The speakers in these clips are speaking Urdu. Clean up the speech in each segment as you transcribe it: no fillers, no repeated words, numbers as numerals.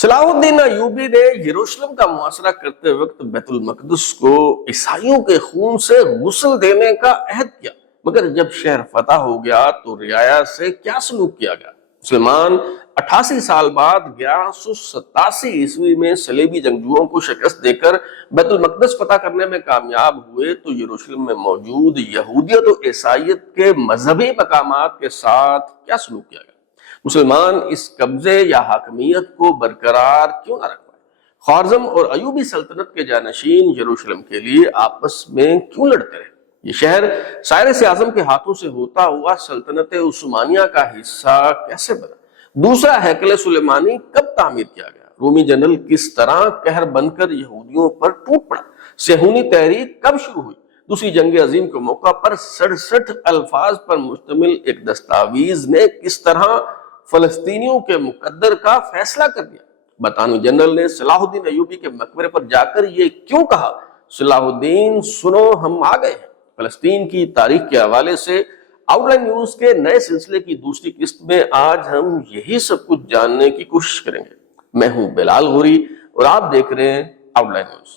صلاح الدین ایوبی نے یروشلم کا محاصرہ کرتے وقت بیت المقدس کو عیسائیوں کے خون سے غسل دینے کا عہد کیا، مگر جب شہر فتح ہو گیا تو رعایا سے کیا سلوک کیا گیا؟ مسلمان 88 سال بعد 1187 عیسوی میں صلیبی جنگجوؤں کو شکست دے کر بیت المقدس فتح کرنے میں کامیاب ہوئے تو یروشلم میں موجود یہودیت و عیسائیت کے مذہبی مقامات کے ساتھ کیا سلوک کیا گیا؟ مسلمان اس قبضے یا حاکمیت کو برقرار کیوں نہ رکھ پائے؟ خوارزم اور ایوبی سلطنت کے جانشین یروشلم کے لیے آپس میں کیوں لڑتے رہے؟ یہ شہر سائرس اعظم کے ہاتھوں سے ہوتا ہوا سلطنت عثمانیہ کا حصہ کیسے بنا؟ دوسرا ہیکل سلیمانی کب تعمیر کیا گیا؟ رومی جنرل کس طرح قہر بن کر یہودیوں پر ٹوٹ پڑا؟ صہیونی تحریک کب شروع ہوئی؟ دوسری جنگ عظیم کے موقع پر 67 الفاظ پر مشتمل ایک دستاویز نے کس طرح فلسطینیوں کے مقدر کا فیصلہ کر دیا؟ برطانوی جنرل نے صلاح الدین ایوبی کے مقبرے پر جا کر یہ کیوں کہا، صلاح الدین سنو ہم آ گئے ہیں؟ فلسطین کی تاریخ کے حوالے سے آؤٹ لائن نیوز کے نئے سلسلے کی دوسری قسط میں آج ہم یہی سب کچھ جاننے کی کوشش کریں گے۔ میں ہوں بلال غوری اور آپ دیکھ رہے ہیں آؤٹ لائن نیوز۔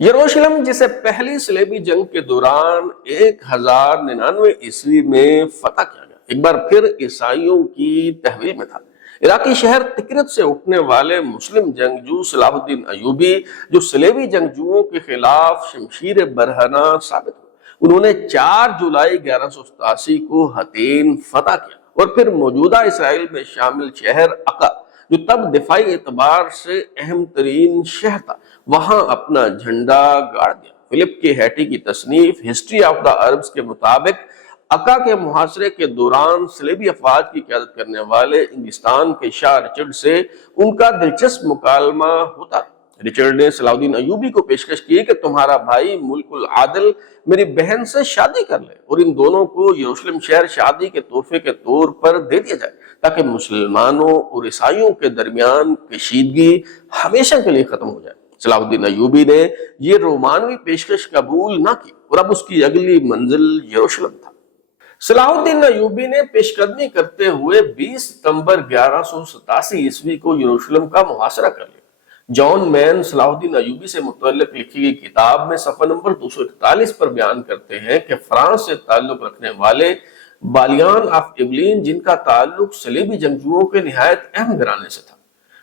یروشلم جسے پہلی صلیبی جنگ کے دوران 1099 عیسوی میں فتح کیا گیا، ایک بار پھر عیسائیوں کی تحویل میں تھا۔ عراقی شہر تکرت سے اٹھنے والے مسلم جنگجو صلاح الدین ایوبی جو صلیبی جنگجوؤں کے خلاف شمشیر برہنہ ثابت ہوئے، انہوں نے 4 جولائی 1187 کو حطین فتح کیا اور پھر موجودہ اسرائیل میں شامل شہر عقا جو تب دفاعی اعتبار سے اہم ترین شہر تھا، وہاں اپنا جھنڈا گاڑ دیا۔ فلپ کے ہیٹی کی تصنیف ہسٹری آف دا عربز کے مطابق عقا کے محاصرے کے دوران صلیبی افواج کی قیادت کرنے والے انگلستان کے شاہ رچرڈ سے ان کا دلچسپ مکالمہ ہوتا ہے۔ رچرڈ نے صلاح الدین ایوبی کو پیشکش کی کہ تمہارا بھائی ملک العادل میری بہن سے شادی کر لے اور ان دونوں کو یروشلم شہر شادی کے تحفے کے طور پر دے دیا جائے تاکہ مسلمانوں اور عیسائیوں کے درمیان کشیدگی ہمیشہ کے لیے ختم ہو جائے۔ صلاح الدین ایوبی نے یہ رومانوی پیشکش قبول نہ کی اور اب اس کی اگلی منزل یروشلم تھا۔ صلاح الدین ایوبی نے پیش قدمی کرتے ہوئے 20 ستمبر 1187 عیسوی کو یروشلم کا محاصرہ کر لیا۔ جان مین صلاح الدین ایوبی سے متعلق لکھی گئی کتاب میں صفحہ نمبر 241 پر بیان کرتے ہیں کہ فرانس سے تعلق رکھنے والے بالیان آف ایبلین جن کا تعلق صلیبی جنگجوؤں کے نہایت اہم گھرانے سے تھا،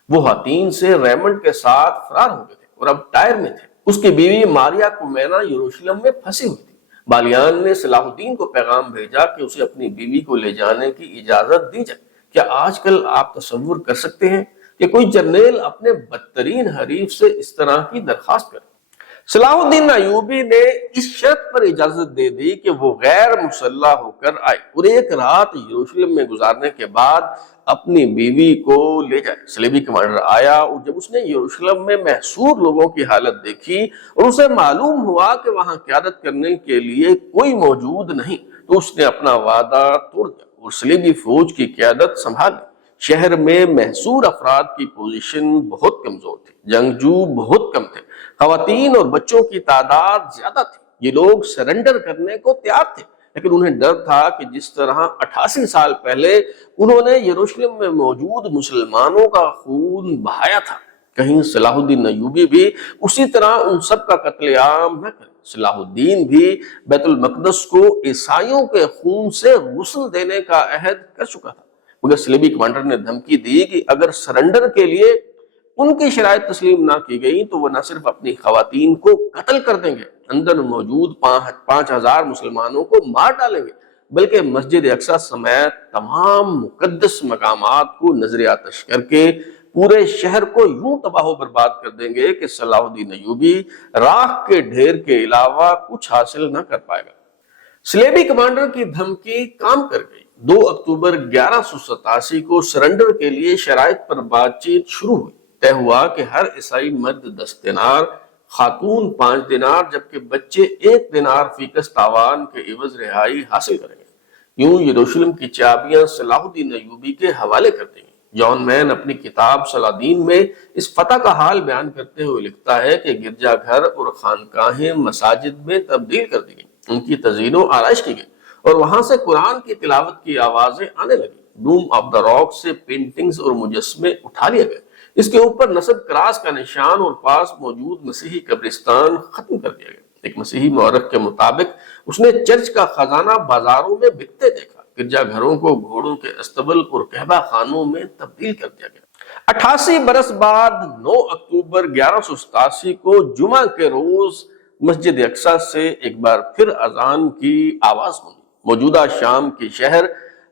وہ حطین سے ریمنڈ کے ساتھ فرار ہو گئے تھے اور اب ٹائر میں تھے۔ اس کی بیوی ماریا کومینا یروشلم میں پھنسی ہوئی تھی۔ بالیان نے صلاح الدین کو پیغام بھیجا کہ اسے اپنی بیوی کو لے جانے کی اجازت دی جائے۔ کیا آج کل آپ تصور کر سکتے ہیں کہ کوئی جرنیل اپنے بدترین حریف سے اس طرح کی درخواست کرے؟ صلاح الدین ایوبی نے اس شرط پر اجازت دے دی کہ وہ غیر مسلح ہو کر آئے اور ایک رات یروشلم میں گزارنے کے بعد اپنی بیوی کو لے جائے۔ صلیبی کمانڈر آیا اور جب اس نے یروشلم میں محصور لوگوں کی حالت دیکھی اور اسے معلوم ہوا کہ وہاں قیادت کرنے کے لیے کوئی موجود نہیں تو اس نے اپنا وعدہ توڑ دیا اور صلیبی فوج کی قیادت سنبھال لی۔ شہر میں محصور افراد کی پوزیشن بہت کمزور تھی، جنگجو بہت کم تھے، خواتین اور بچوں کی تعداد زیادہ تھی۔ یہ لوگ سرنڈر کرنے کو تیار تھے، لیکن انہیں ڈر تھا کہ جس طرح 88 سال پہلے انہوں نے یروشلم میں موجود مسلمانوں کا خون بہایا تھا، کہیں صلاح الدین ایوبی بھی اسی طرح ان سب کا قتل عام نہ کرے۔ صلاح الدین بھی بیت المقدس کو عیسائیوں کے خون سے غسل دینے کا عہد کر چکا تھا، مگر صلیبی کمانڈر نے دھمکی دی کہ اگر سرنڈر کے لیے ان کی شرائط تسلیم نہ کی گئی تو وہ نہ صرف اپنی خواتین کو قتل کر دیں گے، اندر موجود 5000 مسلمانوں کو مار ڈالیں گے، بلکہ مسجد اقصی سمیت تمام مقدس مقامات کو نظر آتش کر کے پورے شہر کو یوں تباہ و برباد کر دیں گے کہ صلاح الدین ایوبی راکھ کے ڈھیر کے علاوہ کچھ حاصل نہ کر پائے گا۔ صلیبی کمانڈر کی دھمکی کام کر گئی۔ 2 اکتوبر 1187 کو سرنڈر کے لیے شرائط پر بات چیت شروع ہوئی۔ طے ہوا کہ ہر عیسائی مرد 10 دینار، خاتون 5 دینار جبکہ بچے 1 دینار فیکس تاوان کے عوض رہائی حاصل کریں گے۔ یوں یروشلم کی چابیاں صلاح الدین ایوبی کے حوالے کر دیں گے۔ جان مین اپنی کتاب صلادین میں اس فتح کا حال بیان کرتے ہوئے لکھتا ہے کہ گرجا گھر اور خانقاہیں مساجد میں تبدیل کر دی گئیں، ان کی تزئین و آرائش کی گئی اور وہاں سے قرآن کی تلاوت کی آوازیں آنے لگی۔ ڈوم آف دا راک سے پینٹنگز اور مجسمے اٹھا لیے گئے۔ اس کے اوپر نصب کراس کا نشان اور پاس موجود مسیحی قبرستان ختم کر دیا گیا۔ ایک مسیحی مورخ کے مطابق اس نے چرچ کا خزانہ بازاروں میں بکتے دیکھا۔ گرجا گھروں کو گھوڑوں کے استبل اور کہبہ خانوں میں تبدیل کر دیا گیا۔ 88 برس بعد 9 اکتوبر 1187 کو جمعہ کے روز مسجد اقصی سے ایک بار پھر اذان کی آواز ہوئی۔ موجودہ شام کے شہر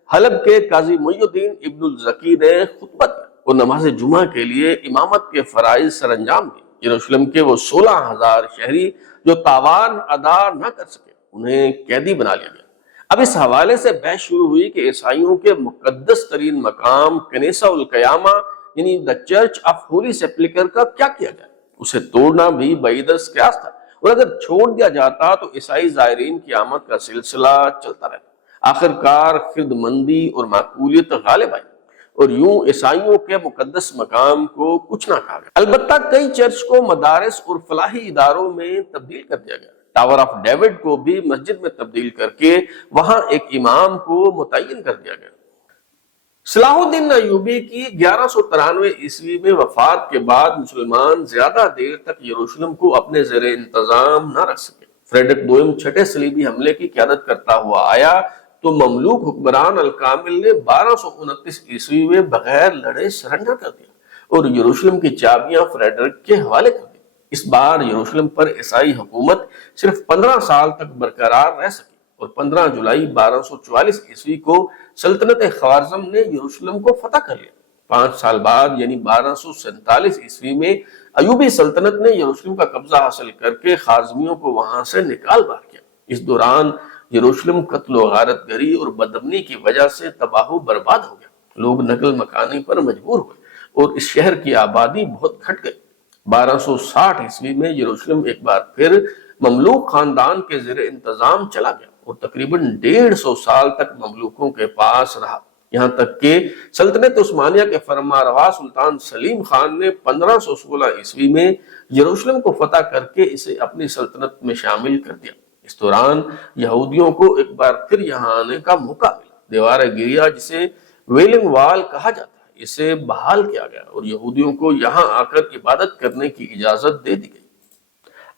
حلب کے قاضی محی الدین ابن الزکی نے خطبہ دیا اور نماز جمعہ کے لیے امامت کے فرائض سر انجام دیے۔ یروشلم کے وہ 16,000 شہری جو تاوان ادا نہ کر سکے انہیں قیدی بنا لیا گیا۔ اب اس حوالے سے بحث شروع ہوئی کہ عیسائیوں کے مقدس ترین مقام کنیسہ القیامہ یعنی دا چرچ آف ہولی سیپلیکر کا کیا کیا جائے۔ اسے توڑنا بھی بعید از قیاس تھا، اور اگر چھوڑ دیا جاتا تو عیسائی زائرین کی آمد کا سلسلہ چلتا رہتا۔ آخر کار خرد مندی اور معقولیت غالب آئی اور یوں عیسائیوں کے مقدس مقام کو کچھ نہ کہا گیا۔ البتہ کئی چرچ کو مدارس اور فلاحی اداروں میں تبدیل کر دیا گیا۔ ٹاور آف ڈیوڈ کو بھی مسجد میں تبدیل کر کے وہاں ایک امام کو متعین کر دیا گیا۔ صلاح الدین ایوبی کی 1193 عیسوی میں وفات کے بعد مسلمان زیادہ دیر تک یروشلم کو اپنے زیر انتظام نہ رکھ سکے۔ فریڈرک دوئم چھٹے صلیبی حملے کی قیادت کرتا ہوا آیا تو مملوک حکمران الکامل نے 1229 عیسوی میں بغیر لڑے سرنڈر کر دیا اور یروشلم کی چابیاں فریڈرک کے حوالے کر دی۔ اس بار یروشلم پر عیسائی حکومت صرف 15 سال تک برقرار رہ سکی اور 15 جولائی 1244 عیسوی کو سلطنت خوارزم نے یروشلم کو فتح کر لیا۔ 5 سال بعد یعنی 1247 عیسوی میں ایوبی سلطنت نے یروشلم کا قبضہ حاصل کر کے خوارزمیوں کو وہاں سے نکال باہر کیا۔ اس دوران یروشلم قتل و غارت گری اور بدامنی کی وجہ سے تباہ و برباد ہو گیا۔ لوگ نقل مکانی پر مجبور ہوئے اور اس شہر کی آبادی بہت گھٹ گئی۔ 1260 عیسوی میں یروشلم ایک بار پھر مملوک خاندان کے زیر انتظام چلا گیا اور تقریباً 150 سال تک مملوکوں کے پاس رہا، یہاں تک کہ سلطنت عثمانیہ کے فرما روا سلطان سلیم خان نے 1516 عیسوی میں یروشلم کو فتح کر کے اسے اپنی سلطنت میں شامل کر دیا۔ اس دوران یہودیوں کو ایک بار پھر یہاں آنے کا موقع ملا۔ دیوار گریا جسے ویلنگ وال کہا جاتا ہے اسے بحال کیا گیا اور یہودیوں کو یہاں آ کر عبادت کرنے کی اجازت دے دی گئی۔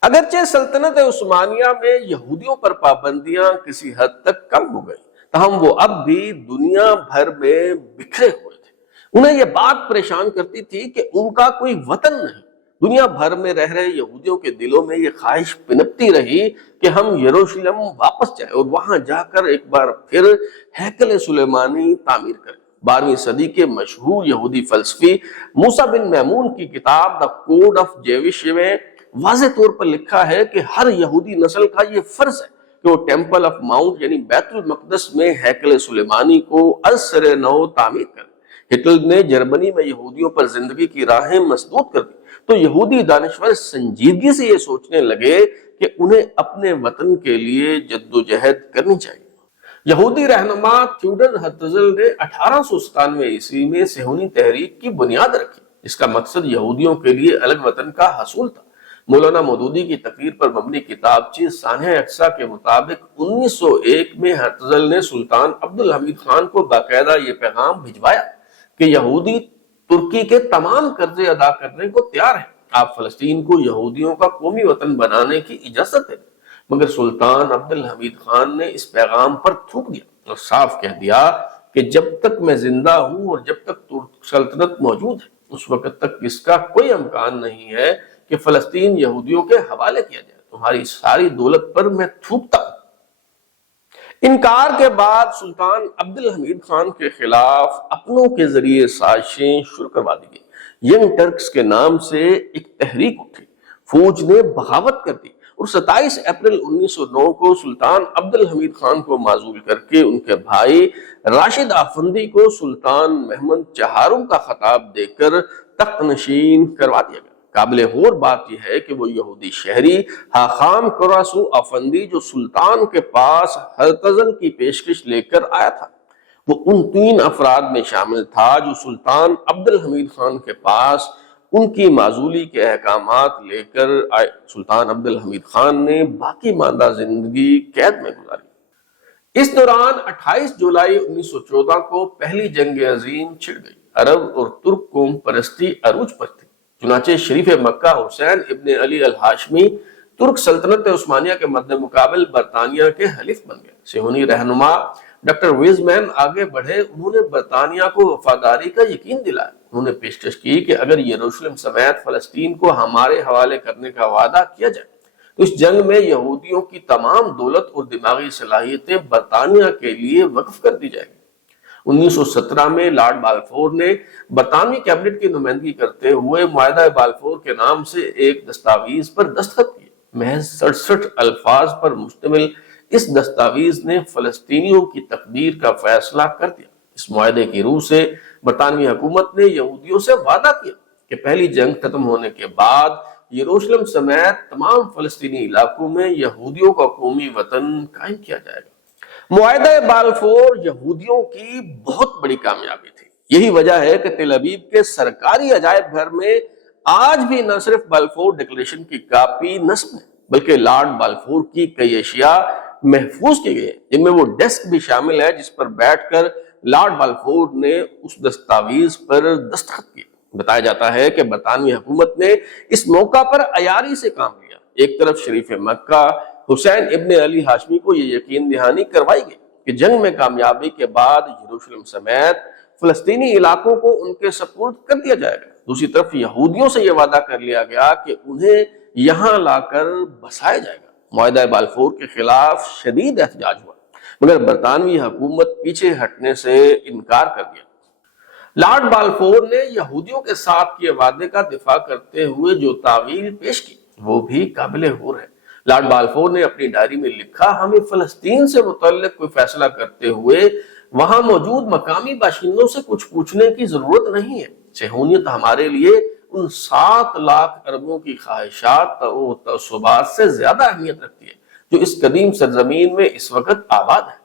اگرچہ سلطنت عثمانیہ میں یہودیوں پر پابندیاں کسی حد تک کم ہو گئی، تاہم وہ اب بھی دنیا بھر میں بکھرے ہوئے تھے۔ انہیں یہ بات پریشان کرتی تھی کہ ان کا کوئی وطن نہیں۔ دنیا بھر میں رہ رہے یہودیوں کے دلوں میں یہ خواہش پنپتی رہی کہ ہم یروشلم واپس جائیں اور وہاں جا کر ایک بار پھر ہیکل سلیمانی تعمیر کریں۔ 12ویں صدی کے مشہور یہودی فلسفی موسیٰ بن میمون کی کتاب دا کوڈ آف جیوش میں واضح طور پر لکھا ہے کہ ہر یہودی نسل کا یہ فرض ہے کہ وہ ٹیمپل آف ماؤنٹ یعنی بیت المقدس میں ہیکل سلیمانی کو از سر نو تعمیر کرے۔ ہٹلر نے جرمنی میں یہودیوں پر زندگی کی راہیں مسدود کر دی تو یہودی دانشور سنجیدگی سے یہ سوچنے لگے کہ انہیں اپنے وطن کے لیے جدوجہد کرنی چاہیے۔ یہودی رہنما تھیوڈر ہرتزل نے 1897 عیسوی میں صہیونی تحریک کی بنیاد رکھی۔ اس کا مقصد یہودیوں کے لیے الگ وطن کا حصول تھا۔ مولانا مودودی کی تقریر پر مبنی کتابچہ سانحہ اقصی کے مطابق 1901 میں ہرتزل نے سلطان عبدالحمید خان کو باقاعدہ یہ پیغام بھجوایا کہ یہودی ترکی کے تمام قرضے ادا کرنے کو تیار ہیں، آپ فلسطین کو یہودیوں کا قومی وطن بنانے کی اجازت دیں۔ مگر سلطان عبدالحمید خان نے اس پیغام پر تھوک دیا اور صاف کہہ دیا کہ جب تک میں زندہ ہوں اور جب تک ترک سلطنت موجود ہے اس وقت تک اس کا کوئی امکان نہیں ہے کہ فلسطین یہودیوں کے حوالے کیا جائے۔ تمہاری ساری دولت پر میں تھوکتا ہوں۔ انکار کے بعد سلطان عبدالحمید خان کے خلاف اپنوں کے ذریعے سازشیں شروع کروا دی گئی۔ ینگ ٹرکس کے نام سے ایک تحریک اٹھی، فوج نے بغاوت کر دی اور 27 اپریل 1909 کو سلطان عبدالحمید خان کو معزول کر کے ان کے بھائی راشد آفندی کو سلطان محمد چہارم کا خطاب دے کر تخت نشین کروا دیا گیا۔ قابل غور بات یہ ہے کہ وہ یہودی شہری حاخام کراسو آفندی جو سلطان کے پاس ہرتزل کی پیشکش لے کر آیا تھا، وہ ان 3 افراد میں شامل تھا جو سلطان عبدالحمید خان کے پاس ان کی معزولی کے احکامات لے کر آئے۔ سلطان عبدالحمید خان نے باقی ماندہ زندگی قید میں گزاری۔ اس دوران 28 جولائی 1914 کو پہلی جنگ عظیم چھڑ گئی۔ عرب اور ترک قوم پرستی عروج پر تھی۔ چنانچہ شریف مکہ حسین ابن علی الہاشمی ترک سلطنت عثمانیہ کے مد مقابل برطانیہ کے حلیف بن گئے۔ صہیونی رہنما ڈاکٹر ویزمین آگے بڑھے، انہوں نے برطانیہ کو وفاداری کا یقین دلایا۔ انہوں نے پیشکش کی کہ اگر یروشلم سمیت فلسطین کو ہمارے حوالے کرنے کا وعدہ کیا جائے تو اس جنگ میں یہودیوں کی تمام دولت اور دماغی صلاحیتیں برطانیہ کے لیے وقف کر دی جائیں گی۔ 1917 میں لارڈ بالفور نے برطانوی کیبنٹ کی نمائندگی کرتے ہوئے معاہدہ بالفور کے نام سے ایک دستاویز پر دستخط کیے۔ محض 67 الفاظ پر مشتمل اس دستاویز نے فلسطینیوں کی تقدیر کا فیصلہ کر دیا۔ اس معاہدے کی روح سے برطانوی حکومت نے یہودیوں سے وعدہ کیا کہ پہلی جنگ ختم ہونے کے بعد یروشلم سمیت تمام فلسطینی علاقوں میں یہودیوں کا قومی وطن قائم کیا جائے گا۔ معاہدہ بالفور یہودیوں کی بہت بڑی کامیابی تھی۔ یہی وجہ ہے کہ تل ابیب کے سرکاری عجائب گھر میں آج بھی نہ صرف بالفور ڈکلیریشن کی کاپی نصب ہے بلکہ لارڈ بالفور کی کئی اشیاء محفوظ کی گئی ہیں، جن میں وہ ڈیسک بھی شامل ہے جس پر بیٹھ کر لارڈ بالفور نے اس دستاویز پر دستخط کیے۔ بتایا جاتا ہے کہ برطانوی حکومت نے اس موقع پر عیاری سے کام لیا۔ ایک طرف شریف مکہ حسین ابن علی ہاشمی کو یہ یقین دہانی کروائی گئی کہ جنگ میں کامیابی کے بعد یروشلم سمیت فلسطینی علاقوں کو ان کے سپرد کر دیا جائے گا۔ دوسری طرف یہودیوں سے یہ وعدہ کر لیا گیا کہ انہیں یہاں لا کر بسایا جائے گا۔ معاہدہ بالفور کے خلاف شدید احتجاج ہوا مگر برطانوی حکومت پیچھے ہٹنے سے انکار کر دیا۔ لارڈ بالفور نے یہودیوں کے ساتھ کیے وعدے کا دفاع کرتے ہوئے جو تعویل پیش کی وہ بھی قابل غور ہے۔ لارڈ بالفور نے اپنی ڈائری میں لکھا، ہمیں فلسطین سے متعلق کوئی فیصلہ کرتے ہوئے وہاں موجود مقامی باشندوں سے کچھ پوچھنے کی ضرورت نہیں ہے۔ صہیونیت ہمارے لیے ان 7 لاکھ عربوں کی خواہشات اور تعصبات سے زیادہ اہمیت رکھتی ہے جو اس قدیم سرزمین میں اس وقت آباد ہے۔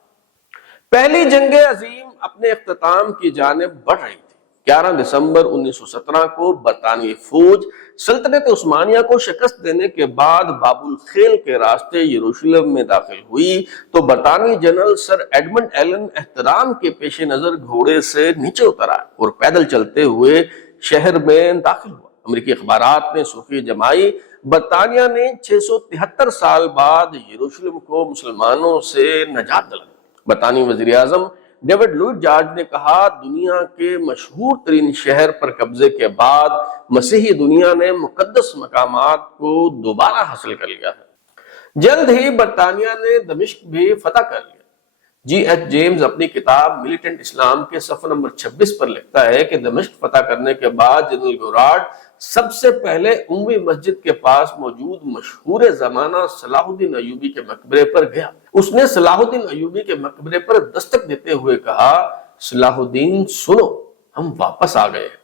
پہلی جنگ عظیم اپنے اختتام کی جانب بڑھ رہی تھی۔ 11 دسمبر 1917 کو برطانوی فوج سلطنت عثمانیہ کو شکست دینے کے بعد باب الخیل کے راستے یروشلم میں داخل ہوئی تو برطانوی جنرل سر ایڈمنڈ ایلن احترام کے پیش نظر گھوڑے سے نیچے اترا اور پیدل چلتے ہوئے شہر میں داخل ہوا۔ امریکی اخبارات نے سرخی جمائی، برطانیہ نے 673 سال بعد یروشلم کو مسلمانوں سے نجات دلائی۔ برطانوی وزیر اعظم ڈیوڈ لوئڈ جارج نے کہا، دنیا کے مشہور ترین شہر پر قبضے کے بعد مسیحی دنیا نے مقدس مقامات کو دوبارہ حاصل کر لیا ہے۔ جلد ہی برطانیہ نے دمشق بھی فتح کر لیا۔ جی ایچ جیمز اپنی کتاب ملیٹنٹ اسلام کے صفحہ نمبر 26 پر لکھتا ہے کہ دمشق فتح کرنے کے بعد جنرل گورارڈ سب سے پہلے اموی مسجد کے پاس موجود مشہور زمانہ صلاح الدین ایوبی کے مقبرے پر گیا۔ اس نے صلاح الدین ایوبی کے مقبرے پر دستک دیتے ہوئے کہا، صلاح الدین سنو، ہم واپس آ گئے ہیں۔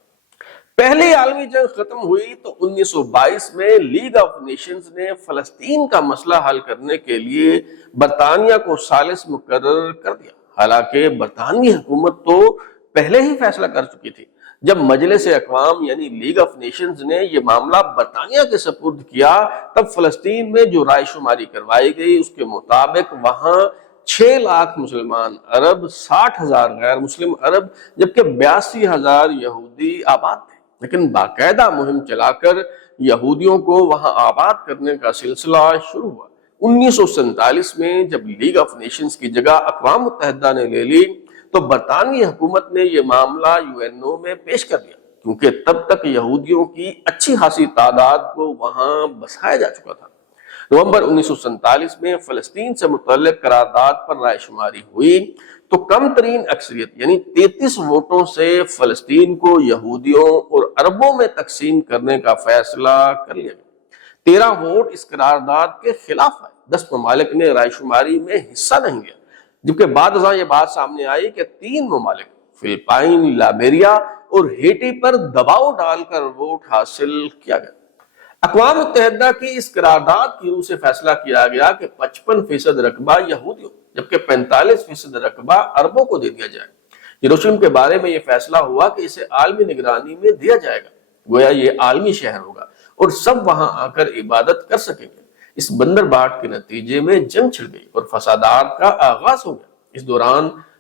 پہلی عالمی جنگ ختم ہوئی تو 1922 میں لیگ آف نیشنز نے فلسطین کا مسئلہ حل کرنے کے لیے برطانیہ کو ثالث مقرر کر دیا۔ حالانکہ برطانوی حکومت تو پہلے ہی فیصلہ کر چکی تھی۔ جب مجلس اقوام یعنی لیگ آف نیشنز نے یہ معاملہ برطانیہ کے سپرد کیا تب فلسطین میں جو رائے شماری کروائی گئی اس کے مطابق وہاں 6 لاکھ مسلمان عرب، 60,000 غیر مسلم عرب جبکہ 82,000 یہودی آباد تھے۔ لیکن باقاعدہ مہم چلا کر یہودیوں کو وہاں آباد کرنے کا سلسلہ شروع ہوا۔ 1947 میں جب لیگ آف نیشنز کی جگہ اقوام متحدہ نے لے لی تو برطانوی حکومت نے یہ معاملہ UNO میں پیش کر دیا کیونکہ تب تک یہودیوں کی اچھی خاصی تعداد کو وہاں بسایا جا چکا تھا۔ نومبر 1947 میں فلسطین سے متعلق قرارداد پر رائے شماری ہوئی تو کم ترین اکثریت یعنی 33 ووٹوں سے فلسطین کو یہودیوں اور عربوں میں تقسیم کرنے کا فیصلہ کر لیا گیا۔ 13 ووٹ اس قرارداد کے خلاف آئے۔ 10 ممالک نے رائے شماری میں حصہ نہیں لیا، جبکہ بعد ازاں یہ بات سامنے آئی کہ 3 ممالک فلپائن، لائبیریا اور ہیٹی پر دباؤ ڈال کر ووٹ حاصل کیا گیا۔ اقوام متحدہ کی اس قرارداد کی روح سے فیصلہ کیا گیا کہ 55% رقبہ یہودیوں جبکہ 45% رقبہ عربوں کو دے دیا جائے۔ یروشلم کے بارے میں یہ فیصلہ ہوا کہ اسے عالمی نگرانی میں دیا جائے گا، گویا یہ عالمی شہر ہوگا اور سب وہاں آ کر عبادت کر سکیں گے۔ اس بندر باٹ کے نتیجے میں جنگ چھڑ گئی اور فسادات کا آغاز ہو گیا۔ اس دوران